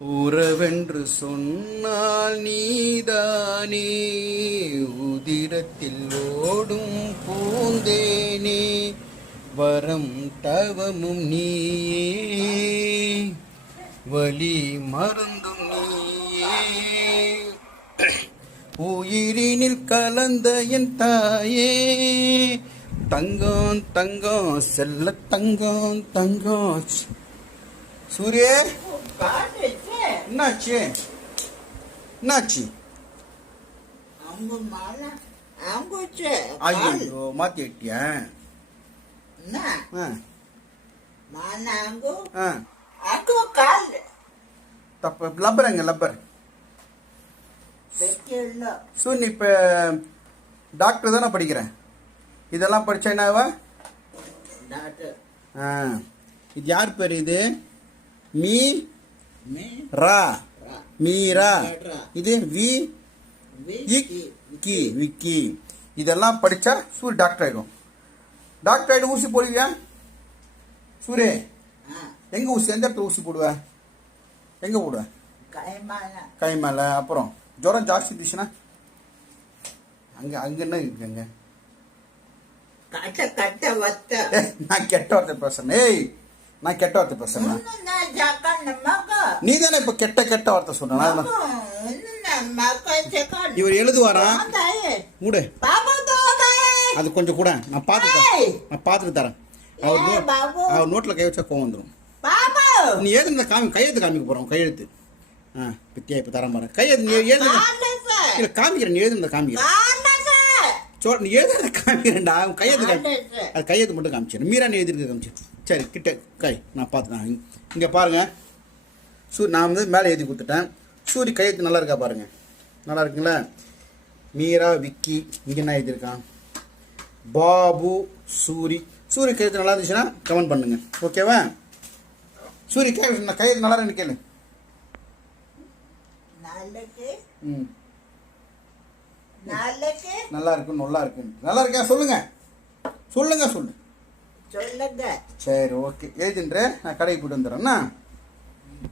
உறவென்று சொன்னால் நீதானே, உதிரத்தில் ஓடும் பூந்தேனே, வரம் தவமும் நீயே, வலி மருந்தும் நீயே, உயிரினில் கலந்த என் தாயே, தங்கம் தங்கம் செல்ல தங்கம் தங்கம். சூரிய என்னாச்சு? என்னாச்சு? ஐயோ மாத்தி விட்டியா? தப்பு. லப்பர் எங்க? லப்பர் சூன். இப்ப டாக்டர் தானே படிக்கிறேன். இதெல்லாம் படிச்சா என்னவா? இது யார் பேர்? இது ரா மீரா. இது விக்கி. இதெல்லாம் படிச்சா சூரிய டாக்டர் ஆயிடும். டாக்டர் ஆயிடும். ஊசி போடுவியா சூரிய? எங்க ஊசி? எந்த இடத்துல ஊசி போடுவ? எங்க போடுவ? கை மேல. அப்புறம் ஜுரம் ஜாஸ்தி இருந்துச்சுன்னா அங்க அங்க என்ன இருக்குங்க? நான் கெட்ட வார்த்தை பேசுறேன். ஏய், நான் கெட்ட வார்த்தை பேசுறேன். நீ தானே இப்ப கெட்ட வார்த்தை சொன்ன. இவர் எழுதுவாரா? மூடு. அது கொஞ்சம் கூட நான் பார்த்துட்டு தரேன். அவர் நோட்ல கை வச்சா கோவம் வந்துடும். நீ ஏது இந்த கையெழுத்து காமிக்க போறோம். கையெழுத்து பித்தியா இப்ப தரம் பாரு. கையெழுத்து நீ எழுது. இல்ல காமிக்கிறேன். நீ எழுது. இந்த காமிக்கிறேன். நீ எழுதுறத காமிக்கிறேன்டா. கையெழுத்து காமி. அது கையெழுத்து மட்டும் காமிச்சிடும். மீரா நீ எழுதிருக்க காமிச்சு. சரி, கிட்ட கை நான் பார்த்துட்டேன். இங்கே பாருங்க. நான் வந்து மேலே எழுதி கொடுத்துட்டேன். சூரி கையெழுத்து நல்லா இருக்கா பாருங்க. நல்லா இருக்குங்களா? மீரா விக்கி. இங்கே என்ன எழுதியிருக்கான்? பாபு சூரி. சூரிய கையெழுத்து நல்லா இருந்துச்சுன்னா கமெண்ட் பண்ணுங்க. ஓகேவா? சூரிய கையெழுத்து நல்லா இருக்கு கேளு. நல்லா இருக்கு. நல்லா இருக்கு. நல்லா இருக்கா? சொல்லுங்க. சொல்லு. சரி, ஓகே. எழுதின்றேன். நான் கடைக்கு போட்டு வந்துடுறேன்னா.